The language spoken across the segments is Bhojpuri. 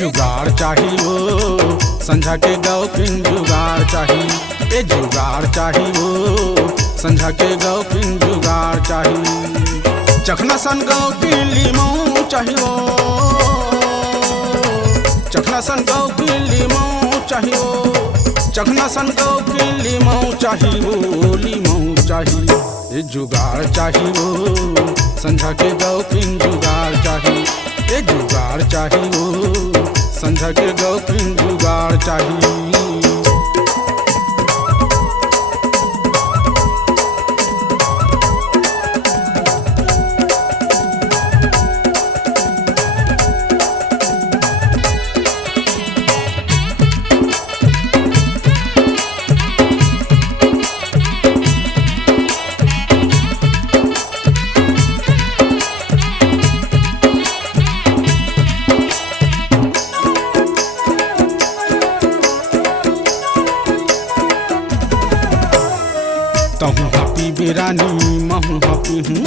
जुगाड़ चाहिए संझा के गौ किन जुगाड़ चाहिए। ए जुगाड़ चाहिए संझा के गौ किन जुगाड़ चाहिए। चखना सन गौ की लीमो चाहिए। चखना सन गौ की लीमो चाहिए। चखना सन गौ की लीमो चाहिए। लीमो चाहिए। ए जुगाड़ चाहिए संझा के गौ किन जुगाड़ चाहिए। ए जुगाड़ चाहिए संझा के गौ किन जुगाड़ चाहिए। तहूँ हापी बेरानी महूँ हापी हूँ।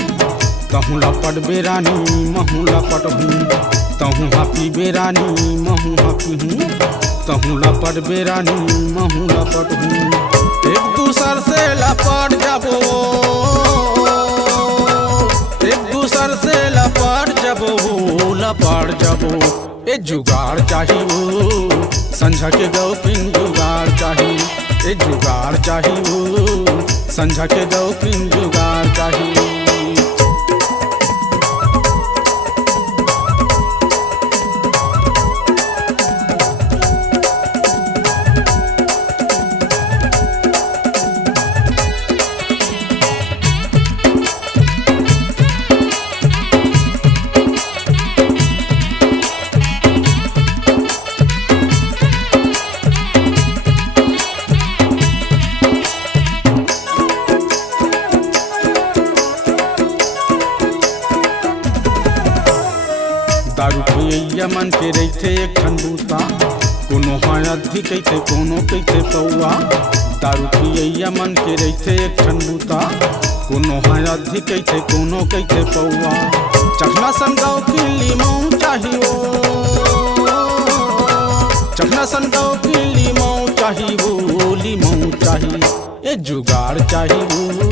तहूँ लपट बेरानी महूँ लपट हूँ। तहूँ हापी बेरानी महूँ हापी हूँ। तहूँ लपट बेरानी महूँ लपट हूँ। एक दूसर से लपट जाबो। एक दूसर से लपट जाबो। लपट जाबो। ए जुगाड़ चाहिए संझा के गौ किन जुगाड़ चाहिए। ए जुगाड़ चाहिए संझा के गौ किन जुगाड़ चाहिए। दारू पियैया मन के रहिथे एक ठन बूता। कोनो हाँ अधी कहते कोनो कहते पौआ। दारू पियैया मन के रहिथे एक ठन बूता। कोनो हाँ अधी कहते कोनो कहते पौआ। चखना सन गौ की लीमो चाहिए। चखना सन गौ की लीमो चाहिए। लीमो चाहिए। ए जुगाड़ चाहिए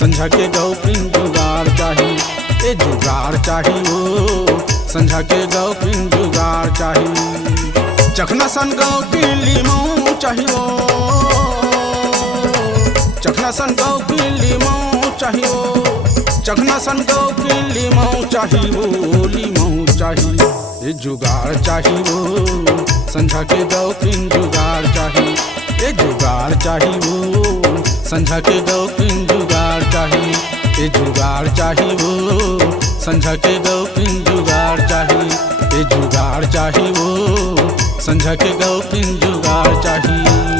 संझा के गौ किन जुगाड़ चाहिए। ए जुगाड़ चाहिए संझा के गौ किन जुगाड़ चाहिए। चखना सन गौ की लीमो चाहिए। चखना सन गौ की लीमो चाहिए। चखना सन गौ की लीमो चाहिए। लीमो चाहिए। ए जुगाड़ चाहिए संझा के गौ किन जुगाड़ चाहिए। ए जुगाड़ चाहिए संझा के गौ किन जुगाड़ चाहिए। ए जुगाड़ चाहिए संझा के गौ किन जुगाड़ चाहिए। ए जुगाड़ चाहिए संझा के गौ किन जुगाड़ चाहिए।